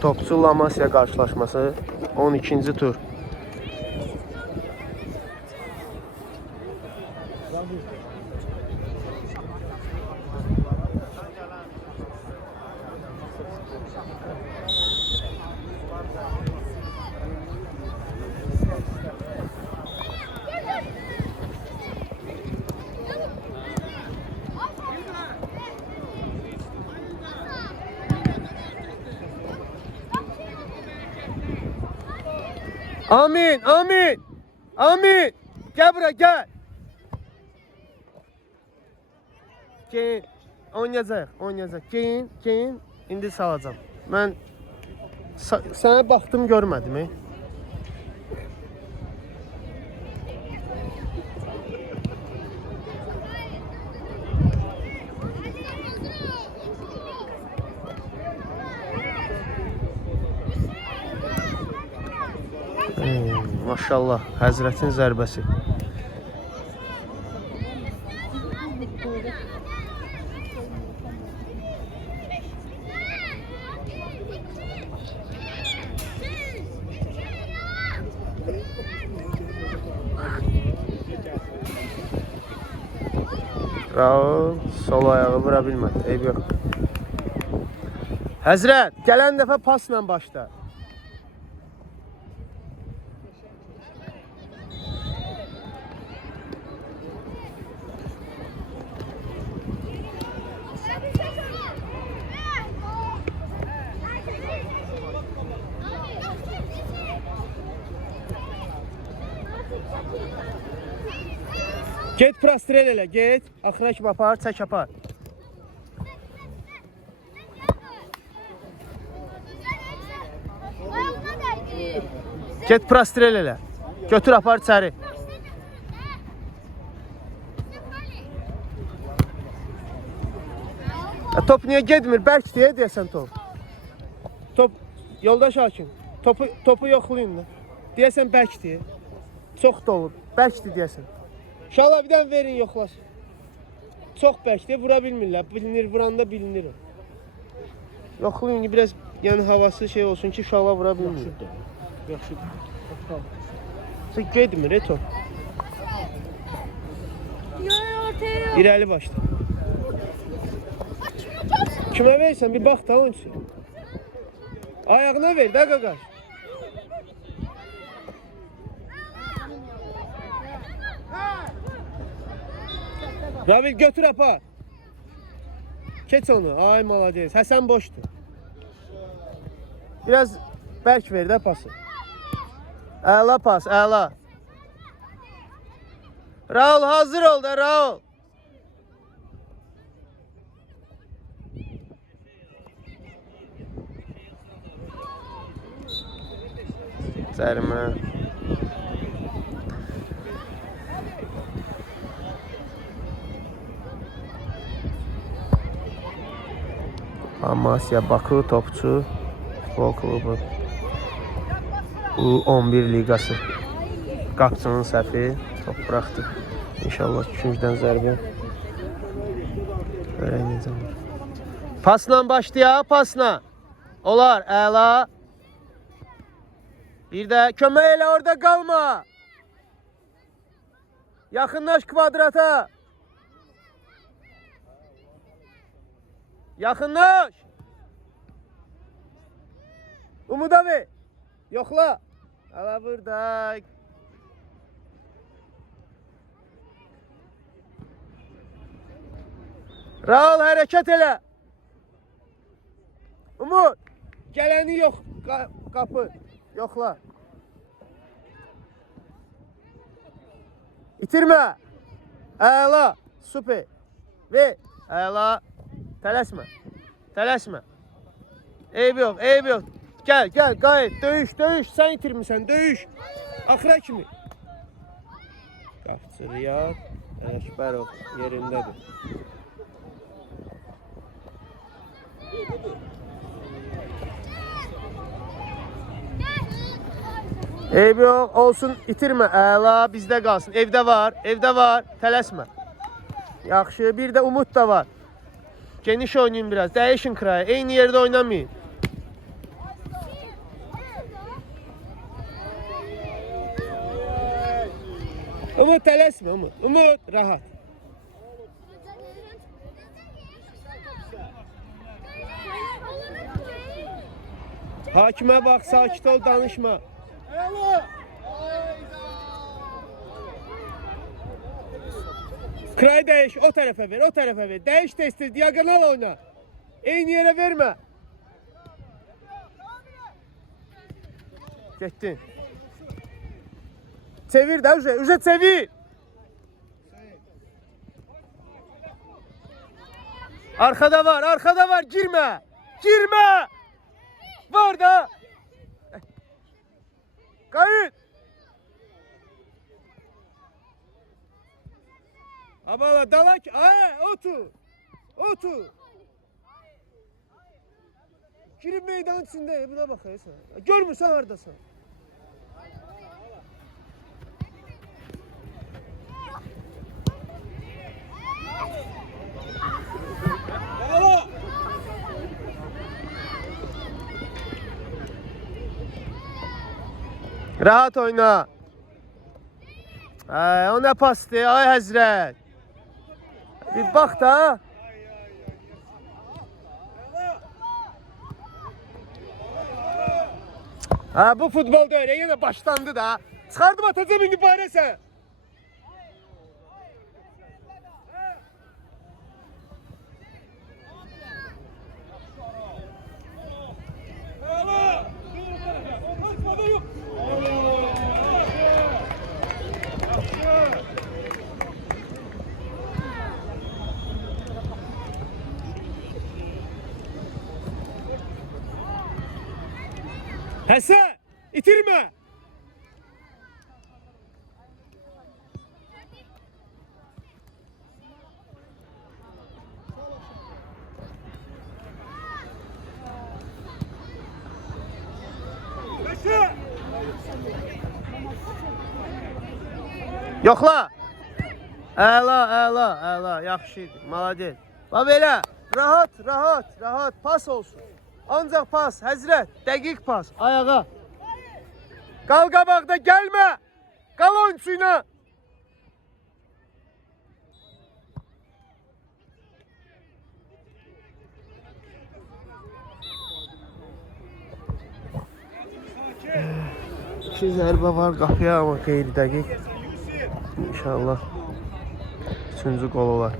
Topçu Lamasya karşılaşması 12. tur. Amin, amin, amin. Gel buraya, gel. Keyin oynayacaq. Keyin indi salacağam. Mən sənə baxdım, görmədim. Maşallah, Həzrətin zərbəsi. Raul sol ayağı vura bilmədi. Eyb yox. Həzrət, gələn dəfə pasla başla. Get prostrel elə, get. Axıra kimi apar, çək apar. Get prostrel elə. Götür apar içəri. Top niyə getmir? Bərk deyə deyəsən top. Top, yoldaş hakim. Topu yoxlayın da. Deyəsən bərk deyə. Çox da olur. Bərk deyəsən. Şala bir dənə verin, yoxlasın. Çox bərkdir, vura bilmirlər. Bilinir, vuranda bilinir. Yoxlayın ki, biraz yəni havası şey olsun ki, şala vura bilmir. Yaxşıdır. Getmir, top. İrəli başla. Kimə verirsən, bir bax da onun üçün. Ayağına ver, də qaqaş. Rabil götür apar. Keç onu. Ay malades. Həsən boşdur. Biraz bərk ver də pası. Əla pas, əla. Raul hazır ol da Raul. Zərmə. Amasya Bakı topçu futbol klubu U11 liqası qapçının səhvi top buraxdı. İnşallah üçüncüdən zərbə. Görək necə olur. Pasla başlaya, pasla. Olar, əla. Bir də kömək elə, orada qalma. Yaxınlaş kvadrata. Yaxınlaş. Umud abi. Yoxla. Ala burada. Raul hərəkət elə. Umud. Gələni yox. Qapı. Yoxla. İtirmə. Əla. Süper. Ve əla. Tələsmə. Tələsmə. Eyb yox, eyb yox. Gəl, gəl, qayıt. Döyüş, döyüş. Sən itirmirsən, döyüş. Axıra kimi. Qapçı Riyad Ələkbərov yerindədir. Eyb yox, olsun, itirmə. Əla, bizdə qalsın. Evdə var, evdə var. Tələsmə. Yaxşı, bir də Umud da var. Geniş oynayın biraz. Dəyişin kıraya. Eyni yerde oynamayın. Umut tələsmə Umut. Umut rahat. Hakimə bax, sakit ol, danışma. Kray değiş, o tarafa ver, o tarafa ver. Değiş testi, diagonal oyna. Eyni yere verme. Getdin. Çevir de üzə çevir. Arkada var, girme. Girme. Var da. Kayıt. Abala dalak. Otur. Girip meydanın içinde buna bakıyorsun. Görmürsən haradasın. Rahat oyna. O ne pastı ay Hazret. Bir bak da. Bu futbolda öyle yine başlandı da. Çıkardım atacağım indi bari sen. Hasan, itirme. Yoxla. Əla, yaxşıydı, malades. Bax belə, rahat, pas olsun. Ancaq pas, Həzrət, dəqiq pas, ayağa. Qal qabaqda, gəlmə. Qal oyuncuyla. İki zərbə var qapıya, amma qeyri dəqiq. İnşallah 3-cü qol olar.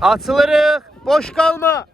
Açılırıq, boş kalma.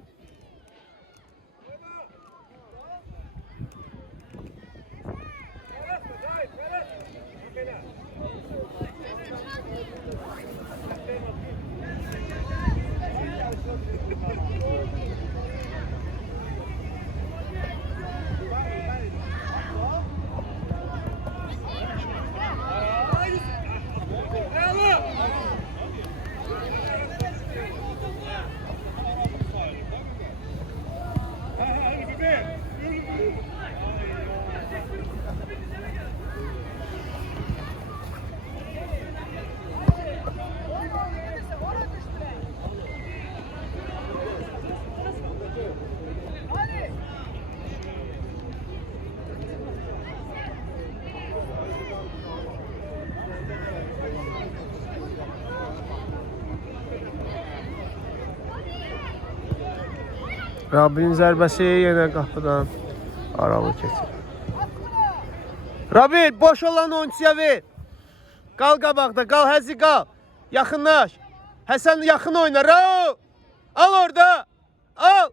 Rabinin zərbəsi yenə qapıdan aralı keçir. Rabil, boş olan oyuncuya ver. Qal qabaqda, qal Həzi, qal. Yaxınlaş. Həsən yaxın oyna, Rao. Al orada. Al.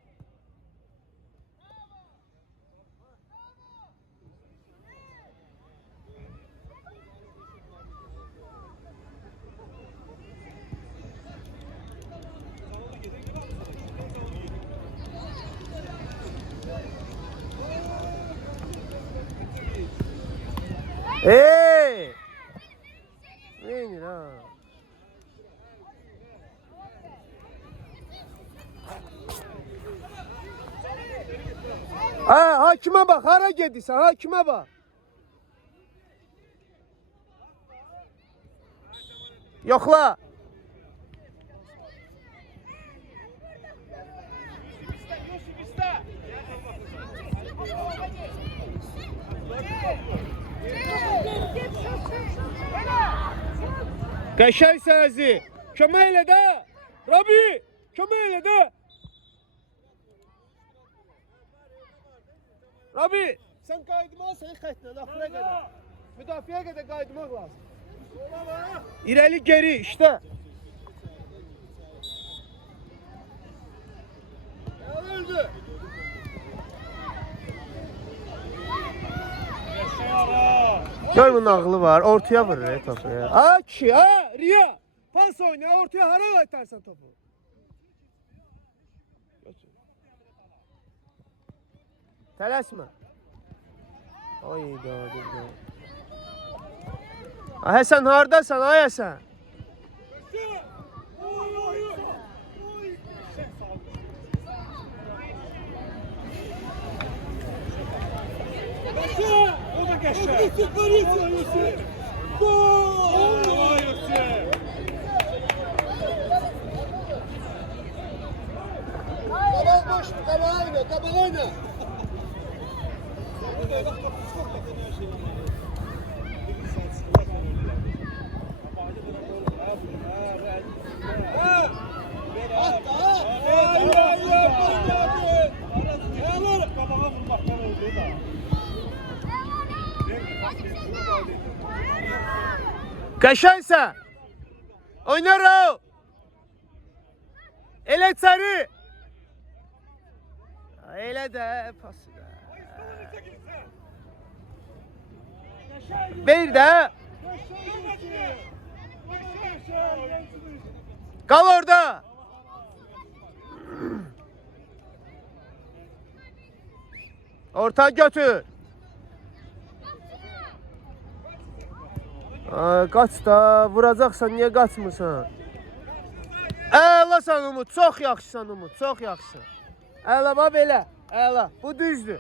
Hey! Neyini ha? Hakime bak, hara gedirsən, hakime bak. Yoxla. Qəşəngsən Əzi. Kömək elə də. Rabi, kömək elə də. Rabi, sən qayıtmalısın xətlə, axıra qədər. Müdafiəyə qədər qayıtmaq lazım. İrəli geri, işte. Öldü. Gör bunun ağlı var, ortaya vurur topu. Ha kişi, ha Riya. Pas oynuyor, ortaya hara qaytarsan topu. Tələsmə. Ayda, ayda. Həsən hardasan, ay Həsən? O da geçer. Gol! Kabak boş, kabak oyna. Qəşəngsən. Oynar o. Elə içəri. Elə də pası da. Ver də. Qal orada. Orta götür. Qaç da, vuracaqsan, niyə qaçmırsan? Əlasan Umut, çox yaxşısan Umut, çox yaxşısan. Əla, bax belə, əla, bu düzdür.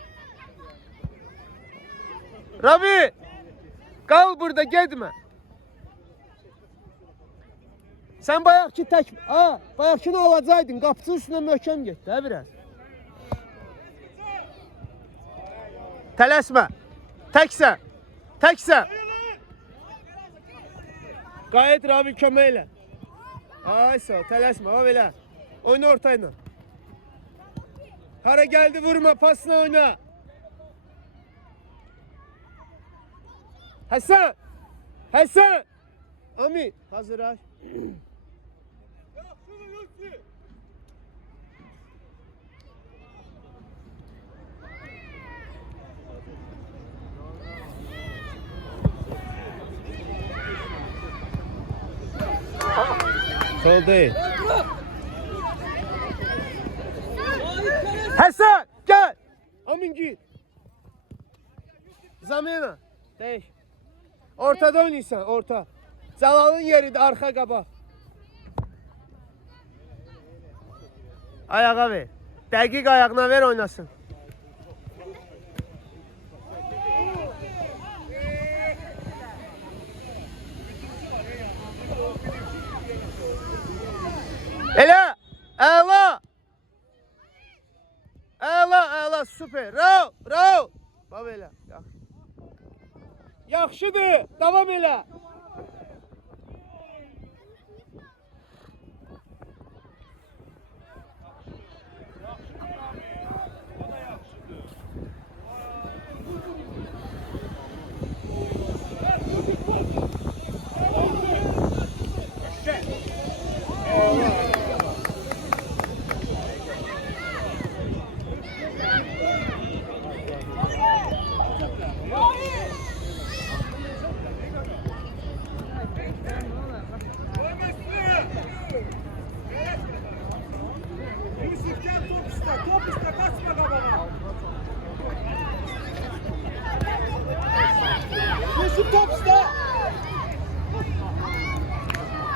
Rabi, qal burada, getmə. Sən bayaqki tək, bayaqkini alacaydın, qapısının üstünə möhkəm getdi, hə biraz. Tələsmə, təksən, təksən. Qayıt Rabi, kömək elə. Ay sağ ol, tələsmə, ha belə. Oyna ortayla. Hara geldi, vurma, pasla oyna. Həsən! Həsən! Ami, hazır aç. Sol değil. Həsən, gel. Amin git. Zamena. Değiş. Ortada oynayırsan, orta. Zalalın yeridir, arxa qabaq. Ayağa ver. Dəqiq ayağına ver, oynasın. Elə, əla. Əla, əla, süper. Rao, rao. Bax elə, yaxşı. Yaxşıdır, davam elə.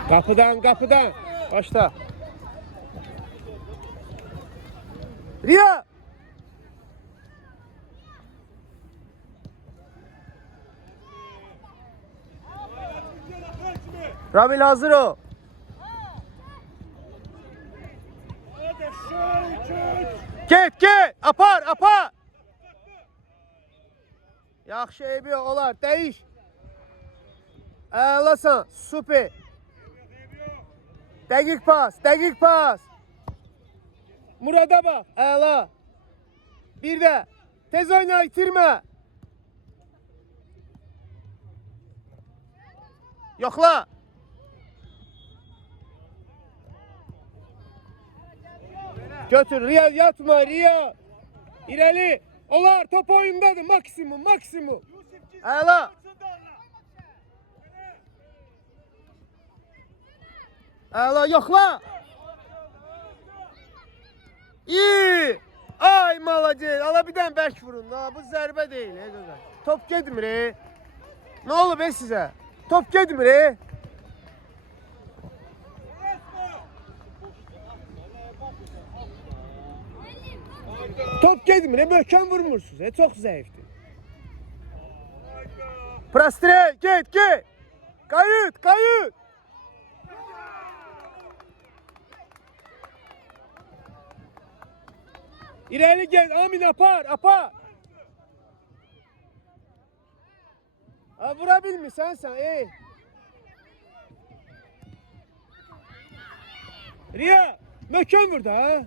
Kapıdan, kapıdan. Başla. Riya. Ramil hazır o. Hadi aşağı. Get. Apar. Yaxşı eybi olar. Değiş. Əlasan. Süper. Dəqiq pas. Murada bak. Əla. Bir de. Tez oyna, itirme. Yoxla. Götür. Riya yatma. Riya. İrəli. Olar. Top oyundadır. Maksimum. Əla. Əla. Yoxla. İyi. Ay malacı. Ala bir dənə bərk vurun. Bu zərbə deyil. Top getmir. Ne olub sizə? Top getmir. Top getmir. Möhkəm vurmursunuz. Çox zəifdir. Prastrel. Get. Kayıt. İleri gel. Amin apar. Ha, vurabilmişsən sen. Riya. Möhkəm vurdu ha.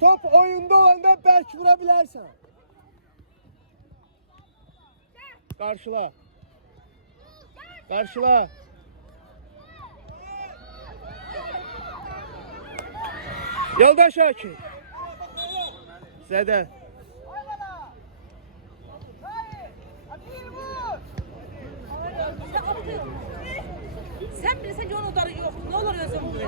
Top oyunda olanda belki vurabilirsen. Karşıla. Yoldaş Akif. Zədə. Sen bilirsen ki onun odarı yok. Ne olur özüm bu.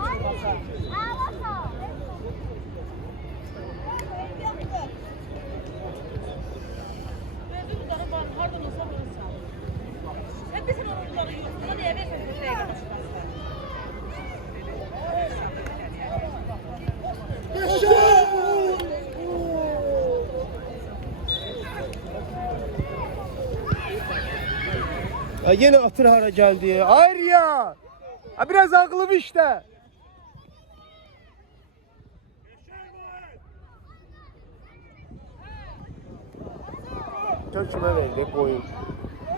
Sen bilirsen onun odarı yok. Ona niye versen bu değerli Ya yine atır hara geldi. Hayır ya. Ha, biraz akıllı işte. Çok kime verdi koyun.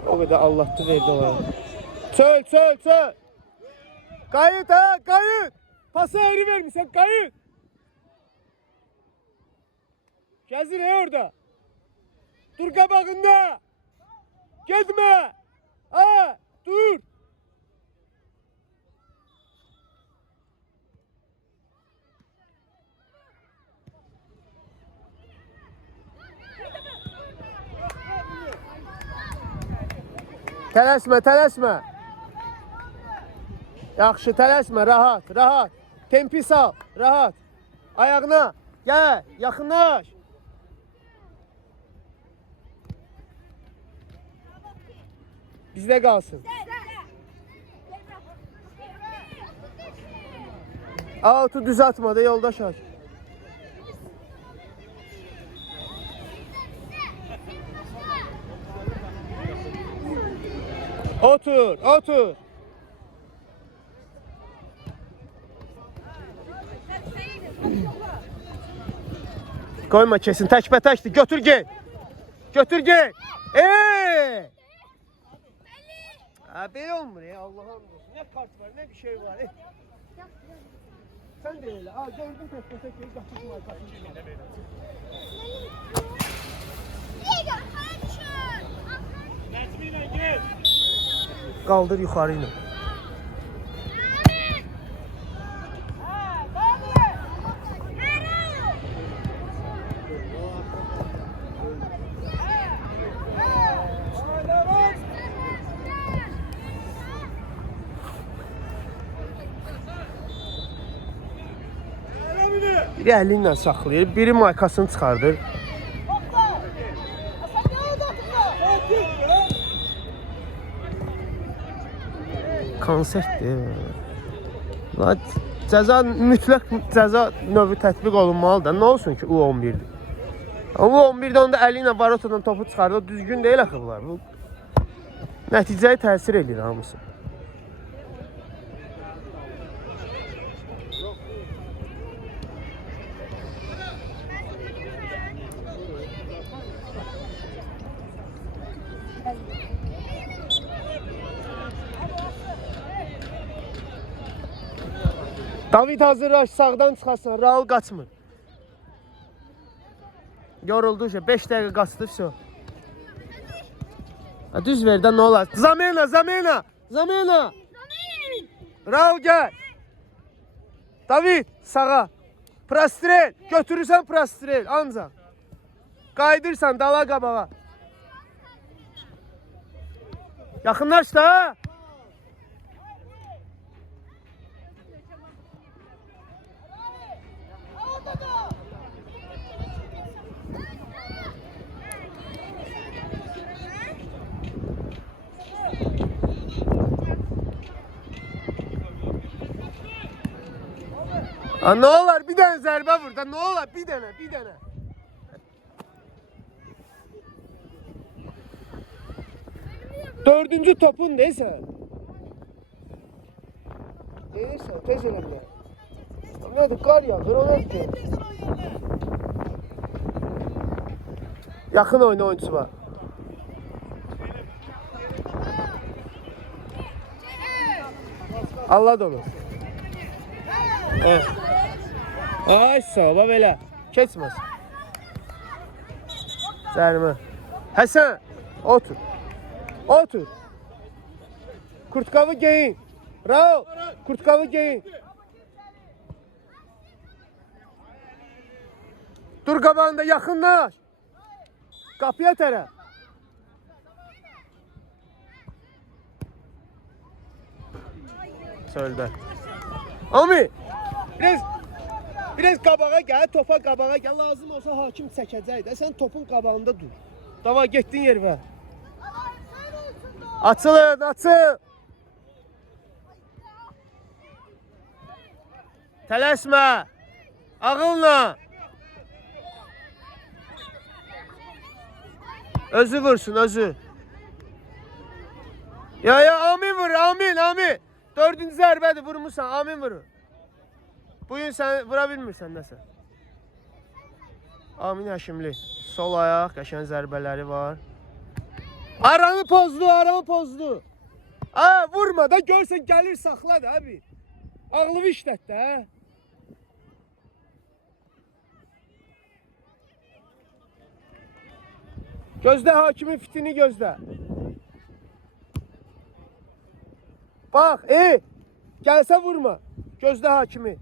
O kadar Allah'tı verdi ona. Çöl. Kayıt. Pası eri vermişsin kayıt. Gezir orada. Dur kabağında. Gitme. Ha, dur. Tələsmə. Yaxşı, tələsmə, rahat. Tempi sal, rahat. Ayağına, gəl, yaxınlaş. Bizdə qalsın. Out'u düz atmadı yoldaş Akif. Otur. Koyma kesin, təkbətəkdir. Götür gel. Abi olmur ya, Allah'ım. Ne kart var, ne bir şey var. Sen de öyle. Gördün təkbətək. Kaldır yukarı yine. Biri əlinlə saxlayır, biri maykasını çıxardır. Konsertdir. Mütləq cəza növü tətbiq olunmalıdır. Nə olsun ki, U11'dir. U11'də onda əli ilə varotadan topu çıxardır. Düzgün deyil axı bunlar. Nəticəyə təsir edir hamısı. David hazırlaş, sağdan çıxasın, Raul qaçmır. Yoruldu işte, 5 dəqiqə qaçdı, все. Düz ver də, nə olar? Zamena! Raul gəl. David, sağa. Prastrel, götürürsən prastrel, ancaq. Qaydırsan, dala qabağa. Yaxınlaş da, ha? Ne olar bir dənə zərbə vur da, ne olar bir dənə. Dördüncü topun neyse. Neyse tez elə bilər. Nədir, qar yağır, o nədir? Yaxın oyna oyuncusu var. Allah dolu. Evet. Ay sağ belə. Keçməz. Zərmə. Həsən, otur. Kurtkavı giyin. Raul, kurtkavı giyin. Dur qabağında, yaxınlaş. Qapıya tərəf. Söylə. Ami, biraz qabağa gəl, topa qabağa gəl. Lazım olsa hakim çəkəcək də. Sən topun qabağında dur. Dava getdin yerə. Açılın, açıl. Tələsmə. Ağılla. Özü vursun, özü. Ya, Amin vurur, Amin. Dördüncü zərbədir, vurmuşsan, Amin vurur. Bugün sən vura bilmirsən nəsə. Amin Həşimli. Sol ayaq, qəşəng zərbələri var. Aranı pozdu. Vurma da, görsən gəlir, saxla da abi. Ağlını işlət də. Gözlə hakimin fitini gözlə. Bax, gəlsə vurma. Gözlə hakimi.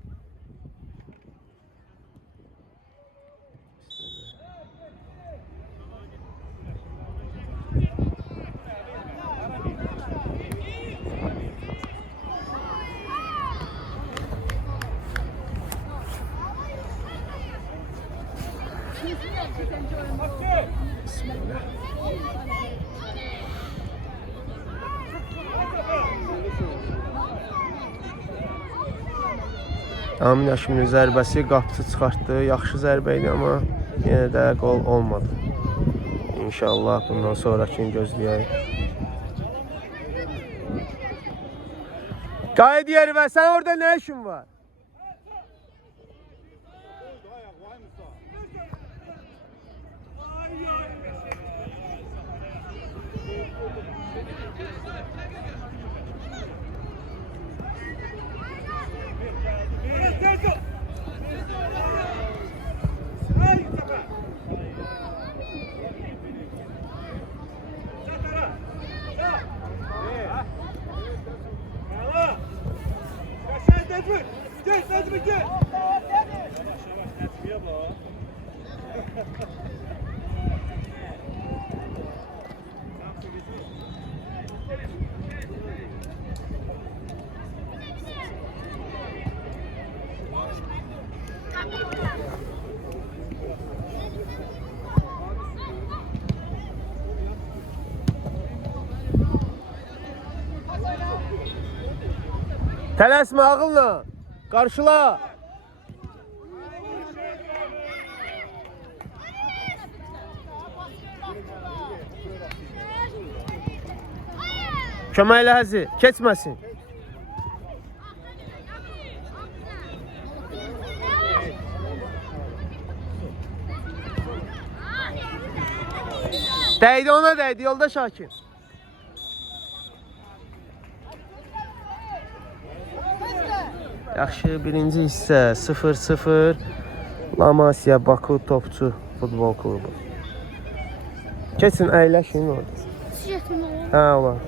Amin Həşimli zərbəsi qapısı çıxartdı. Yaxşı zərbə idi, amma yenə də qol olmadı. İnşallah bundan sonrakini gözləyək. Qayıt yerə, sən orada nə işin var? Gel. Tələsmə, ağılla. Qarşıla. Köməklə həzi, keçməsin. Dəydi ona dəydi, yoldaş hakim. Yaxşı, birinci hissə 0-0 Lamasya Baku Topçu futbol klubu. Keçin, əyləşin orada. Hə, olar.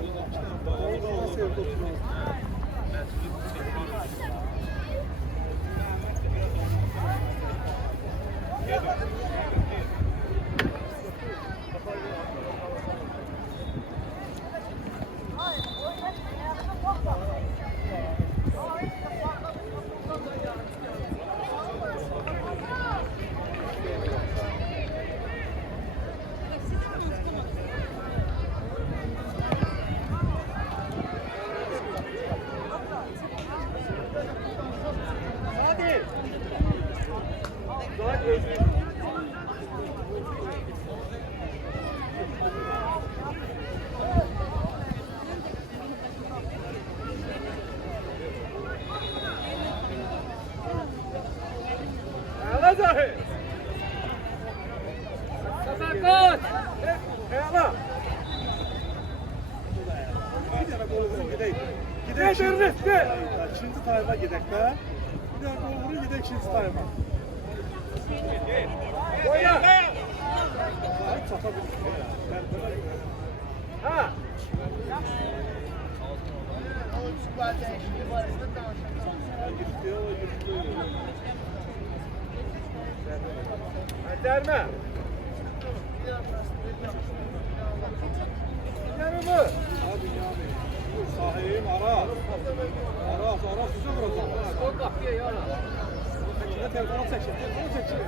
İkinci tayfa gedək də. Bir dənə gol vurun, gedək ikinci tayfa. Oyna! Ay, çata bilsin. Ha! Dərmə! Yarımı! Abi, abi. Sahib, Aras. Aras üzüm vuracaq. O qapıya yara. Çəkilə, telefona çəkir. Telefona çəkir.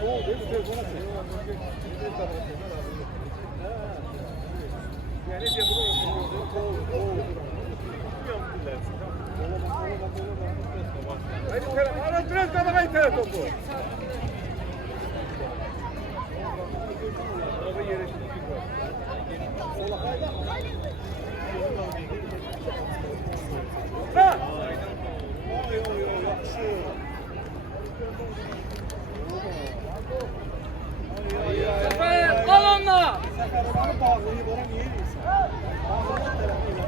Gol deyil, telefona çəkir. Yəni, deyə bunu olsun. Gol. Aras, biraz qabağa itərə topu. Araba yerləşir. Ha! Oy, yaxşı. Səfər, qal onunla! Səfər, oranı bağlayıb, oranı niyə edirsən? Bağlayıb tərəfə ilə.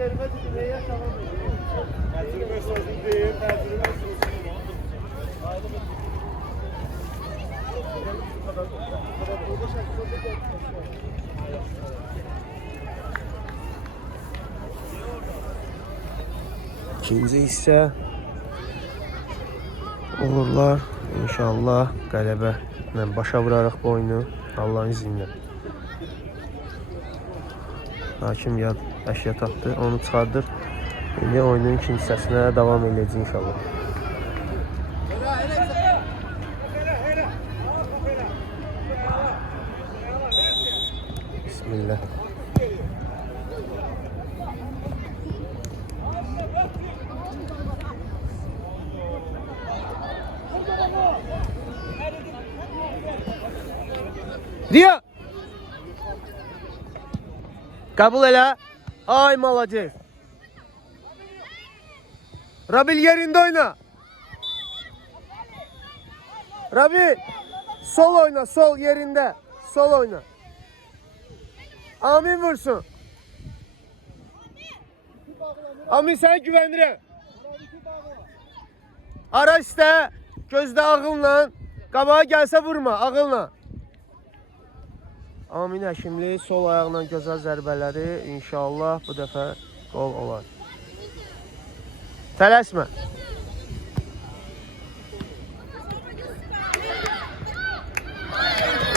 Yerime dedi, neye tamam ediyor? Təcrübə sözü deyil, təcrübə sözü. İkinci hissə uğurlar, inşallah qələbə ilə başa vurarıq bu oyunu Allahın izni ilə. Hakim yad əşya tapdı, onu çıxardır. İndi oyunun ikinci hissəsinə davam edəcək inşallah. Bismillah. Riya! Kabul elə. Ay malacaq. Rabil yerinde oyna. Rabil. Sol oyna. Sol yerinde. Sol oyna. Amin vursun. Amin sana güvenirəm. Ara istə. Gözdə ağılla. Qabağa gəlsə vurma. Ağılla. Amin Həkimli sol ayağla gözəl zərbələri inşallah bu dəfə gol olar. Tələsmə.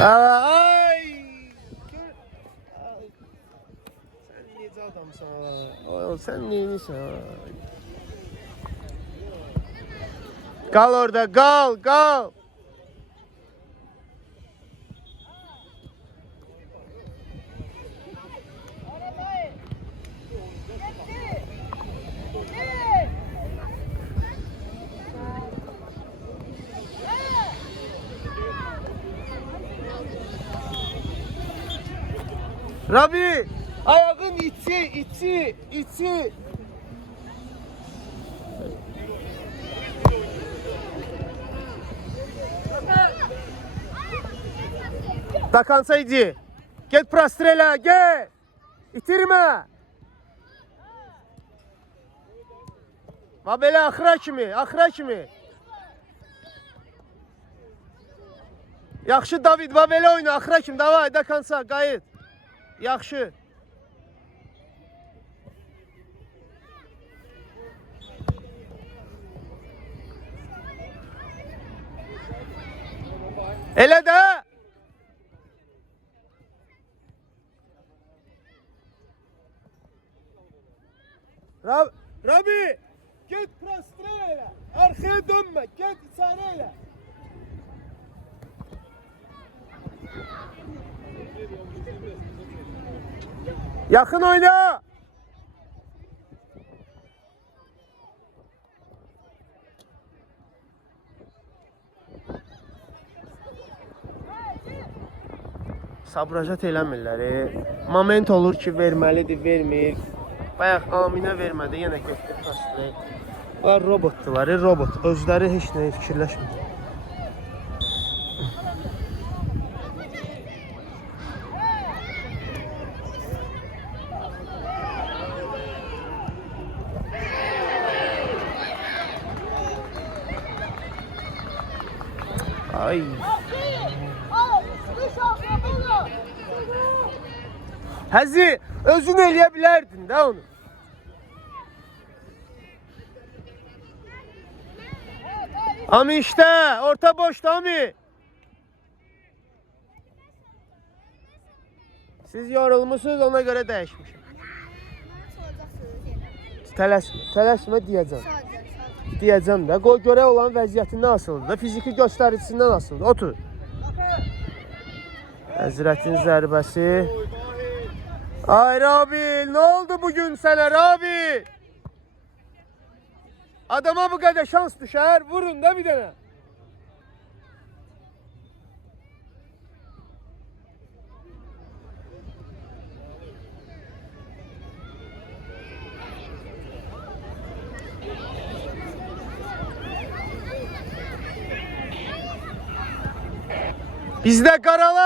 Ay! Sən necə adamsan? Sən neymişsən? Qal orada, qal, qal. Rabi, ayağın içi. Dakansaydı. Get prastrela, get. İtirme. Va belə axıra kimi. Yaxşı David, va belə oyna, axıra kimi. Davay, dakansa, qayıt. Yaxşı. Elə də. Rabi, get prostre elə. Arxaya dönmə, get içəri elə. Yaxın oyna. Sabracət eləmirlər. Moment olur ki, verməlidir, vermir. Bayaq Aminə vermədi, yenə getdi prostre. Bunlar robotdular, robot. Özləri heç nəyə fikirləşmir. Ay. Həzi, özün eləyə bilərdin də onu. Ami işte, orta boşta Ami. Siz yorulmuşsunuz, ona göre dəyişmişim. Tələsmə deyəcəm. Deyəcəm də, qoy görək olan vəziyyətindən asılıdır da, fiziki göstəricisindən asılıdır. Otur. Həzrətin zərbəsi. Ay Rabi, ne oldu bugün sənə Rabi? Adama bu kadar şans düşer, vurun da bir tane. Bizde karalar.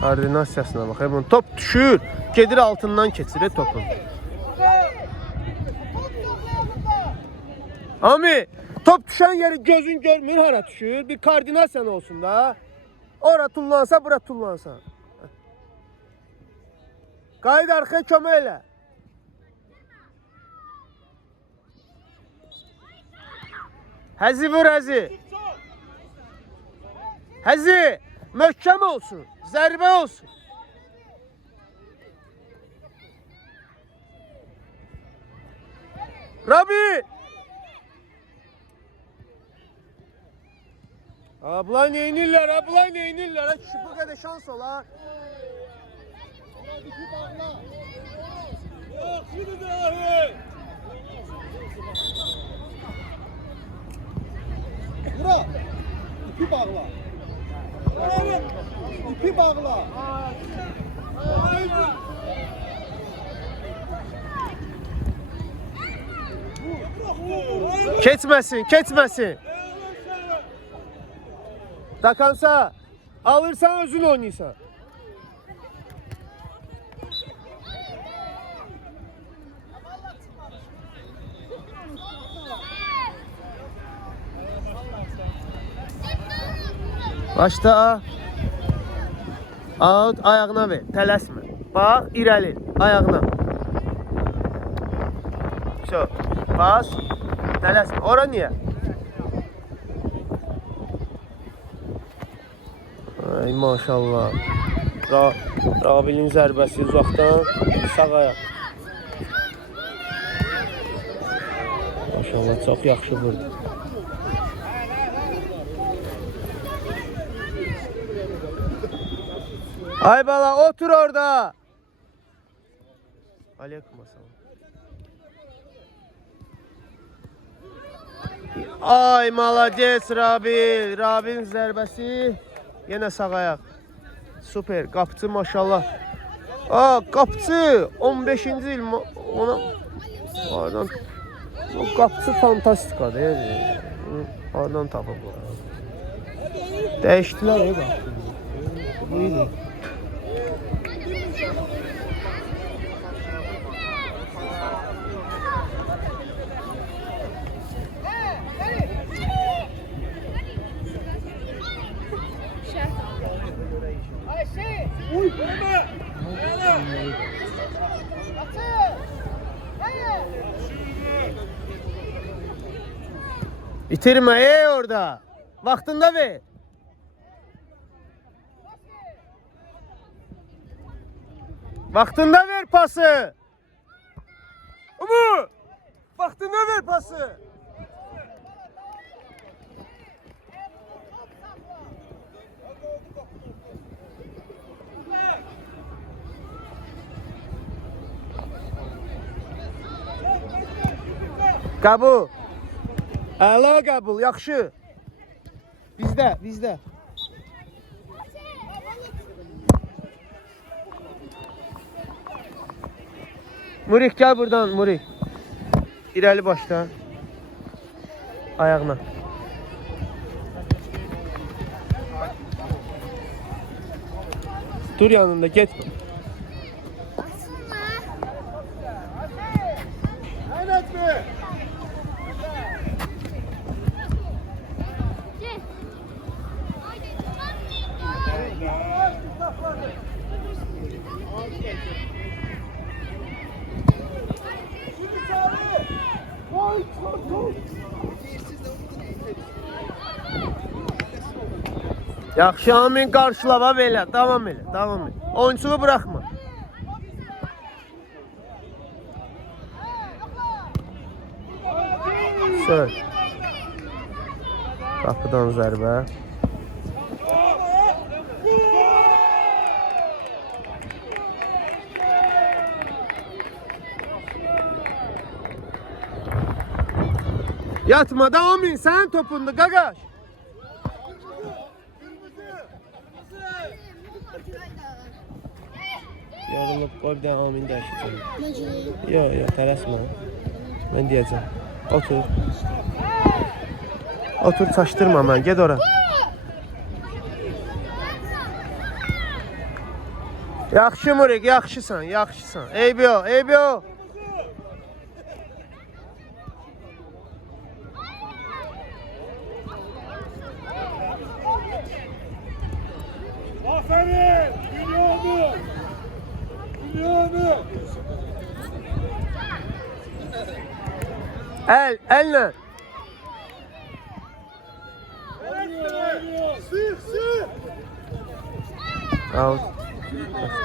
Koordinasiyasına bak. Bunun top düşür, gedir altından keçirir topun. Ami, top düşen yeri gözün görmür hara düşür. Bir koordinasiyan olsun da. Ora tullansa, bura tullansa. Qayıt arxaya kömək elə. Həzi vur Həzi. Həzi, möhkəm olsun. Zərbə olsun. Rabi! Abla neynirlər, Kişi bu qədər şans olar. Bura, ipi bağla. İpi bağla. Keçməsin. Dakansa, alırsan özün oynayırsan. Başda ayağına ver, tələsmə. Bax, irəli, ayağına. Çok. Bas. Tələsmə. Ora niyə? Ay maşallah. Rabilin zərbəsi uzaqdan sağ ayaq. Maşallah çox yaxşı vurdu. Ay bala otur orada. Aleyküm assalam. Ay malades Rabil. Rabilin zərbəsi yenə sağ ayaq. Super. Qapçı maşallah. Aa qapçı 15-ci il ona oradan o qapçı fantastikadır. Yəni oradan tapıb. Dəyişdilər ya qapçı. Bu idi. İtirme orada. Vaktinde ver. Vaktinde ver pası. Umu. Vaktinde ver pası. Qəbul. Əla qəbul, yaxşı. Bizdə. Murik gəl buradan, Murik. İrəli başla. Ayağına. Dur yanında, getmə. Yaxşı Amin qarşılava belə, davam elə. Oyunçuyu bırakma. Söz. Qapıdan zərbə. Yatma da Amin, sen topunda Qaqaş. Yarılıb qoy bir dənə Amin dəyişəcəm. Yox, tələsmə. Mən deyəcəm. Otur. Otur, çaşdırma mən, get ora. Yaxşı Murik, yaxşısan. Eybi yox. Aferin! Dünyanı! Elle. Sık! Out.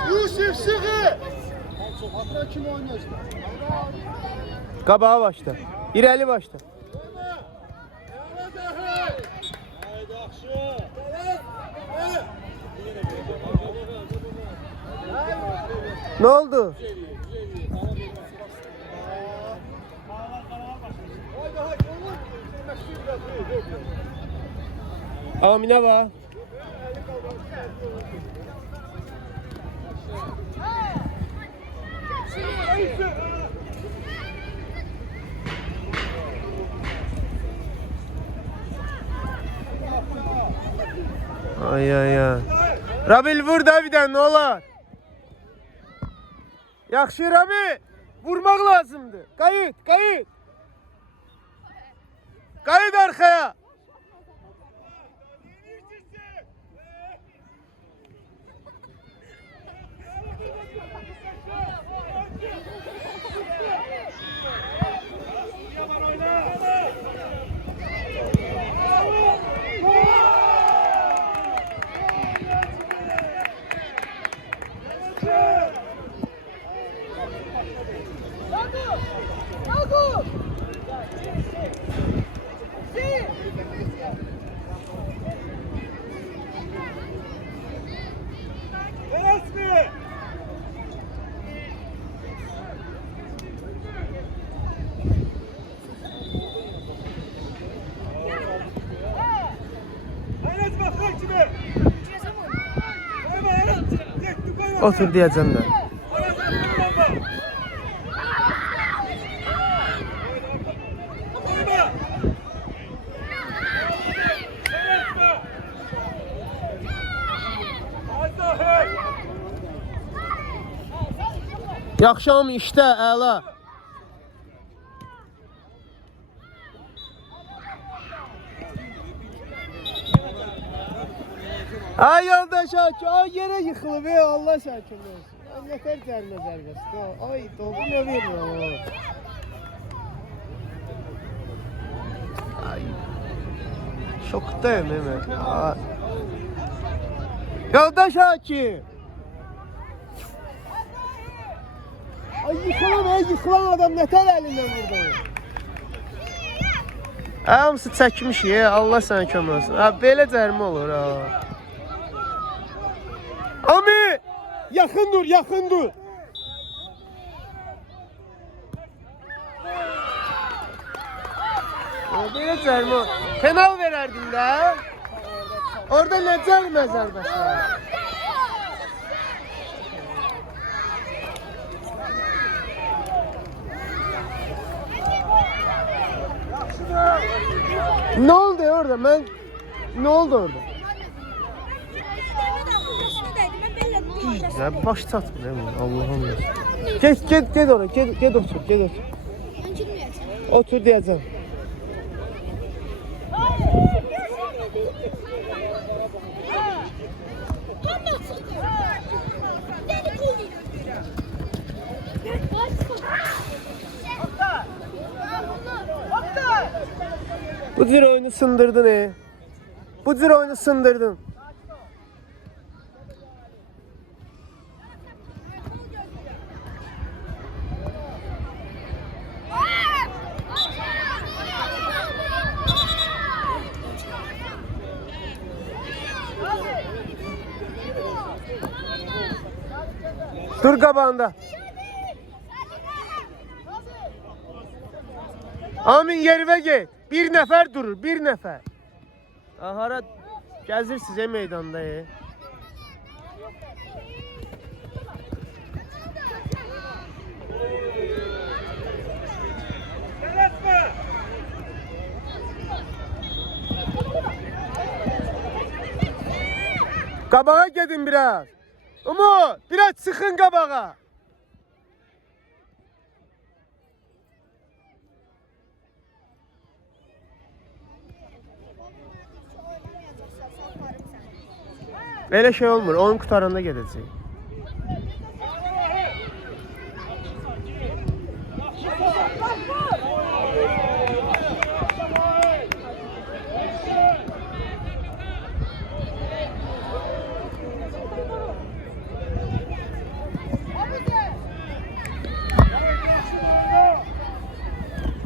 Yusuf sıkı! Kim oynuyor? Qabağa başla. İrəli başla. Haydi akşı! Ne oldu? Amin'e bak. Ay. Rabil vur da bir tane ne olar? Yaxşı Rabil. Vurmak lazımdı. Kayıt. Kayıt arkaya. Otur diyeceğim ben. Yaxşam işte əla. Ay yoldaş Akif, ay yere yıkılıb Allah şəkil olsun. Ay nətər cərmə zərbəsi. Ay doğru ne verir? Ay. Şokdayım hemen. Yoldaş Akif. Ay yıkılan adam nətər əlindən vurdu. Hamısı çəkmiş ya, Allah sənə kömək olsun. Ha belə cərimə olur ha. Ami! Yaxın dur, yaxın dur. Belə cərimə. Penal verərdin də. Orada nə cərimə zərbəsi var? Ne oldu orada? Ne oldu orada? Ya baş çatmır değil mi? Allah'ım ya. Get oraya. Get otur. Otur diyeceğim. Bu cür oyunu sındırdın Bu cür oyunu sındırdın. Dur qabağında. Amin yerine git. Bir nefer durur, bir nefer. Ahara gəzirsiniz meydanda. Qabağa gedin biraz. Umut, biraz çıxın qabağa. Öyle şey olmur. Oyun kurtaranda gedəcək.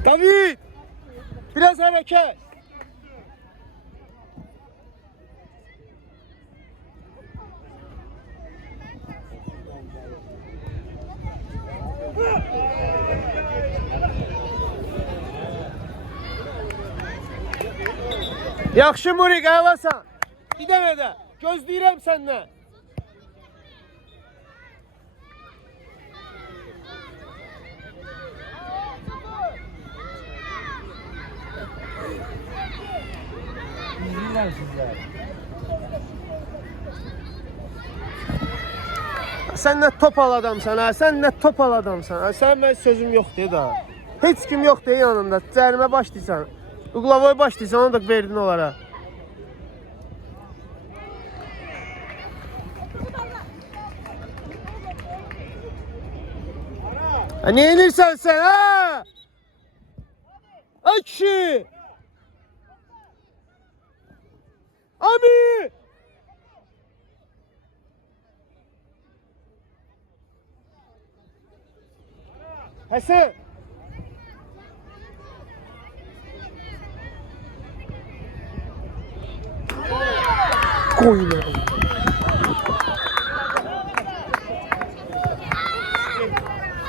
David! Biraz hareket. Yaxşı Murik, əlasan. Bir dənə də. Gözləyirəm səndən. Sən nə topal adamsan ha, sən nə topal adamsan ha, sən mən sözüm yoxdur da. Heç kim yoxdur yanında, cərimə başlayırsan, uqlavoy başlayırsan, onu da verdin onlara. Ne inirsən sən ha? Ay kişi! Abi! Həsən. Qoyun.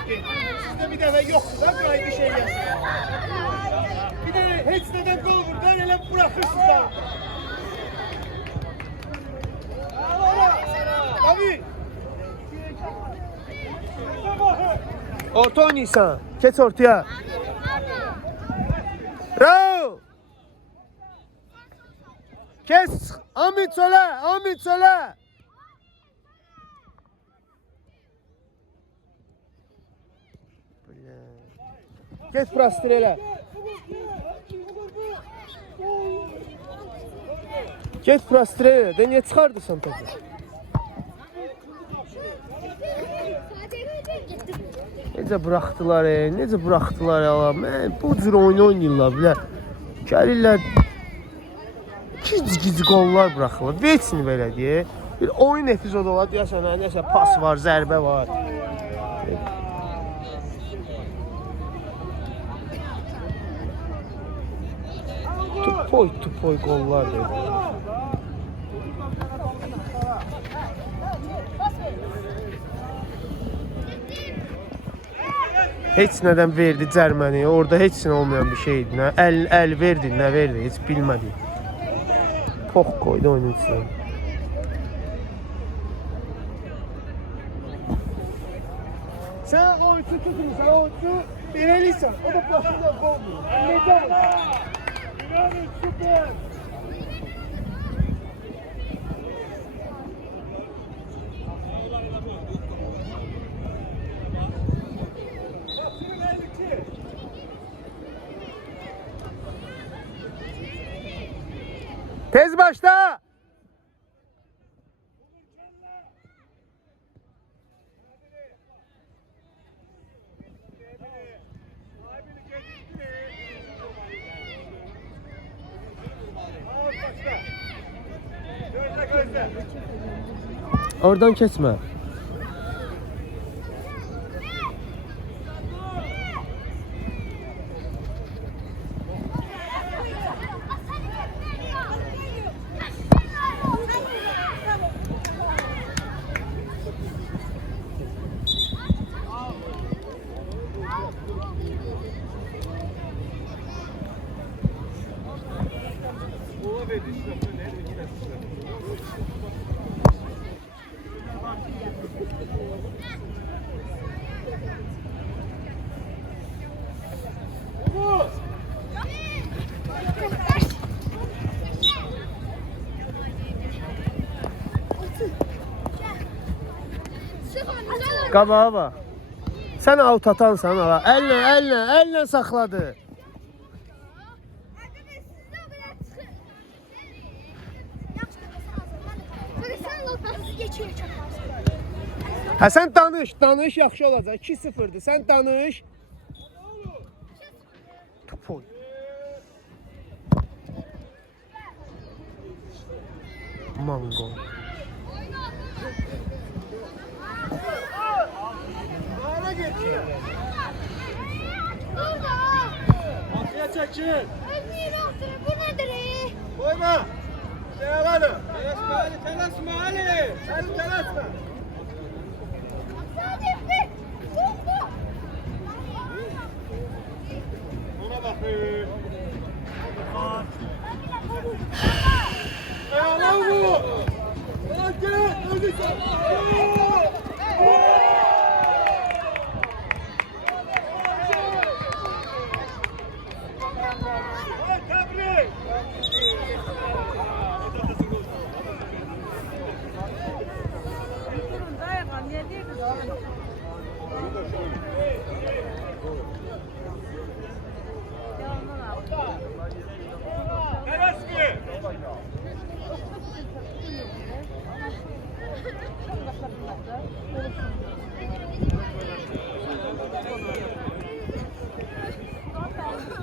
Sizdə bir dəfə yoxdur da, qaydı şey yazsın. Bir də heç nədən qol vurdan elə buraxırsınız da. Abi. Orta oynayırsan. Keç ortaya. Bravo. Kes. Ahmet söyle. Ahmet söyle. Kes prastireyle. Kes prastireyle. De niye çıkardın topu? Necə buraxdılar, necə buraxdılar ya. Bu cür oyun oynayırlar bile. Gəlirlər. Gic qollar buraxırlar. Veçini belə deyə. Bir oyun epizodu var deyəsən, nəsə pas var, zərbə var. Tupoy qollar deyir. Heç nədən verdi cərməni, orada heç nə olmayan bir şeydi. Nə əl verdi, nə verdi, heç bilmədi. Pox qoydu oyunun içinə. Sən oyuncu tutmuşsan, oyuncu beləliysən, o da başında qoldur. Necə var? İnanın, süper! Tez başla. Oradan kesme. Qabağa bax. Sən out atansan ala. Əllə saxladı. Hə sən danış yaxşı olacaq. 2-0'dır. Sən danış. Tupoy. Mango. Arkaya çekil. Bu nedir? Koyma. Değerli. Telaşma Ali. Sen telaşma. Ona bakın. Eyvallah bu. Hadi.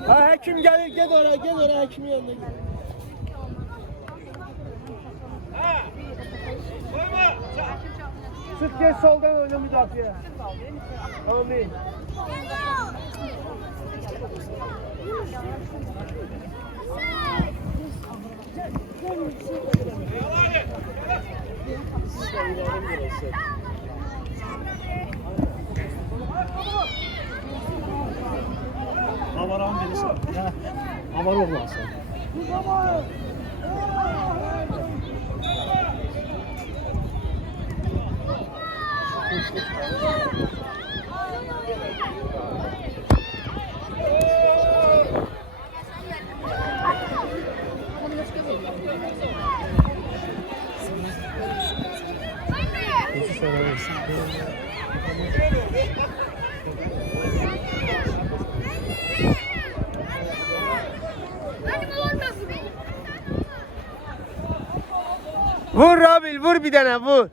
Ha həkim gəlir, get ora həkimin yanına git. Sık geç soldan oyna müdafiə. Amin. Havaran birisi. Havar olmaz. Vur Rabil, vur bir tane, vur.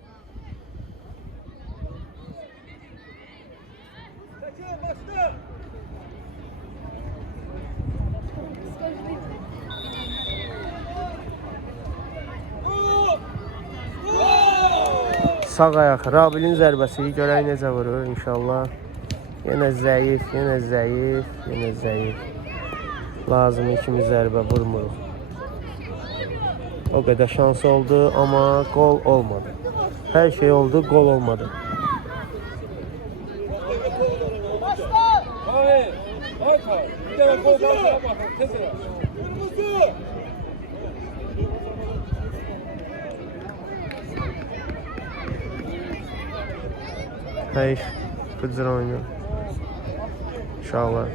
Sağ ayak, Rabilin zərbəsi. Görək necə vurur inşallah. Yenə zəif, yenə zəif, yenə zəif. Lazım kimi zərbə vurmuruq. O qədər şans oldu, amma gol olmadı. Hər şey oldu, gol olmadı. Hayır. Hayır. Bir tane gol var. Bakın. Tezera. Heyf, Bıcır oynuyor. İnşallah.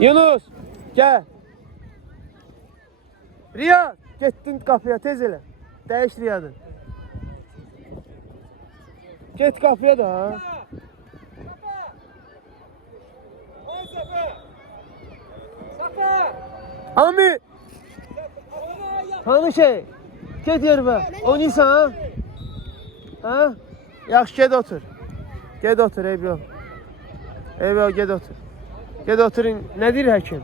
Yunus, gel. Riyad, getdin qapıya, tez elə. Dəyiş Riyadın. Get qapıya da. Ha. Ami. Hanı şey? Get yerimə. Oynayırsan ha? Ha? Yaxşı, get otur. Get otur, eyb yox. Eyb yox, get otur. Get oturun. Nə deyir həkim?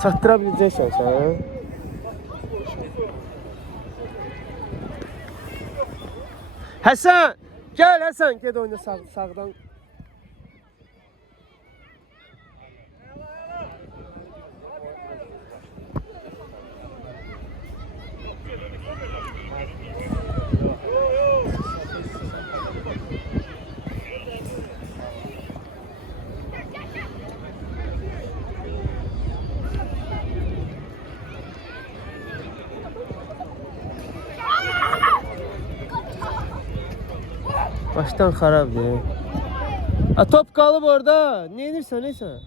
Çatdıra biləcəksən sən? Həsən! Gəl Həsən, get oyna sağdan. Baştan xarabdır. A, top qalıb orada. Ne edirsən, neysən?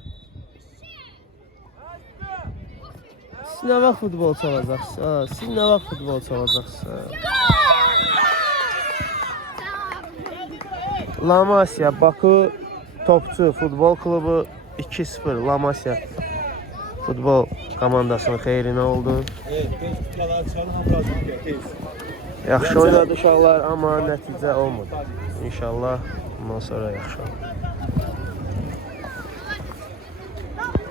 Siz nə vaxt futbol çalacaqsınız? Siz nə vaxt futbol çalacaqsınız? Lamasya, Bakı Topçu Futbol Klubu 2-0 Lamasya futbol komandasının xeyrinə oldu. Yaxşı oynadı uşaqlar, amma nəticə olmadı. İnşallah bundan sonra yaxşı olur.